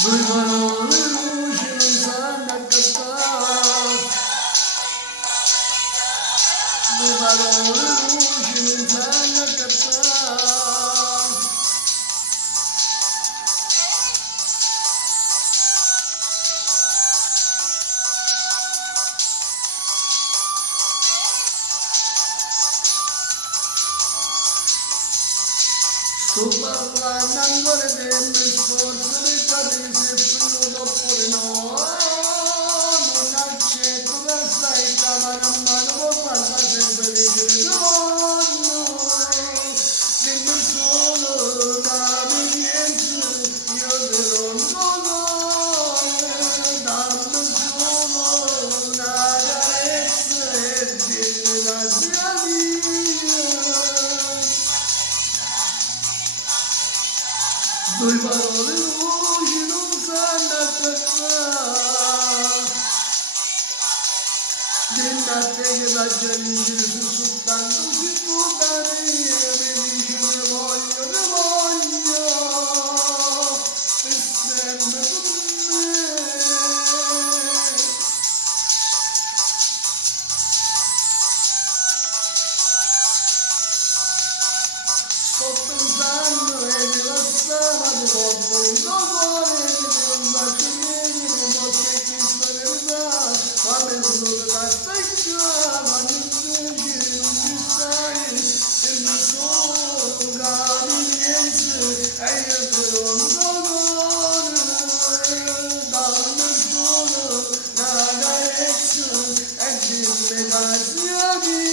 Duymalı sana kadar, duymalı sana kadar. Subhanallah, verde me sforzo di cadere se lo por no. Non c'è come stai chiamando mano quando sempre dici no. Dimmi solo dammi niente, io dirò no. Dammi solo una carezza e dimmi la sia mia. Due parole voci non sanno attaccare. Dentro a te che la gente soltanto si può dare. Mi dice ne voglio, e sempre con me. Sto pensando e mi bastava di troppo il dolore che non va più bene, non posso che sta verità, ma me lo do da specchia, ma invece non mi stai, e mi sono cavalienze, e io però non dolore, dammi solo la carezza, e dimmi la sia mia.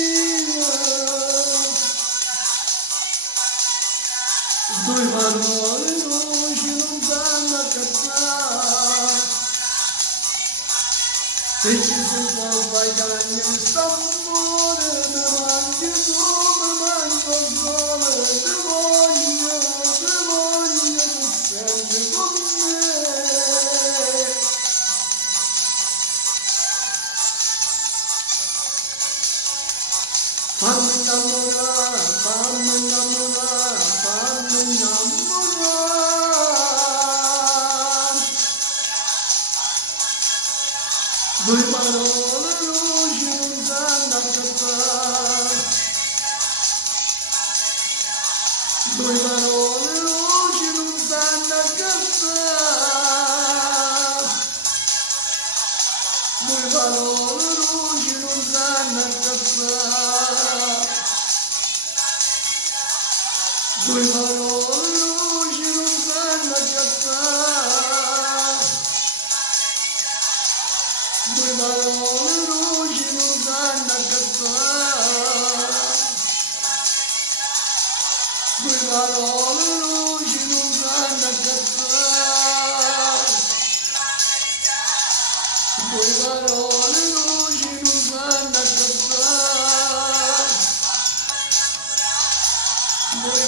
Due parole voci non sanno accattare. E ci si può sbagliare quest'amore, mi manchi tu, mi manco solo, ti voglio tu sempre con me. Fammi innamorare, fammi innamorare, fammi innamorare. Due parole voci non sanno accattare. Due parole voci non sanno accattare. Due parole voci non sanno accattare. Due parole voci non sanno accattare. Due parole voci non sanno accattare. Due parole voci non sanno accattare. Due parole voci non sanno accattare. Due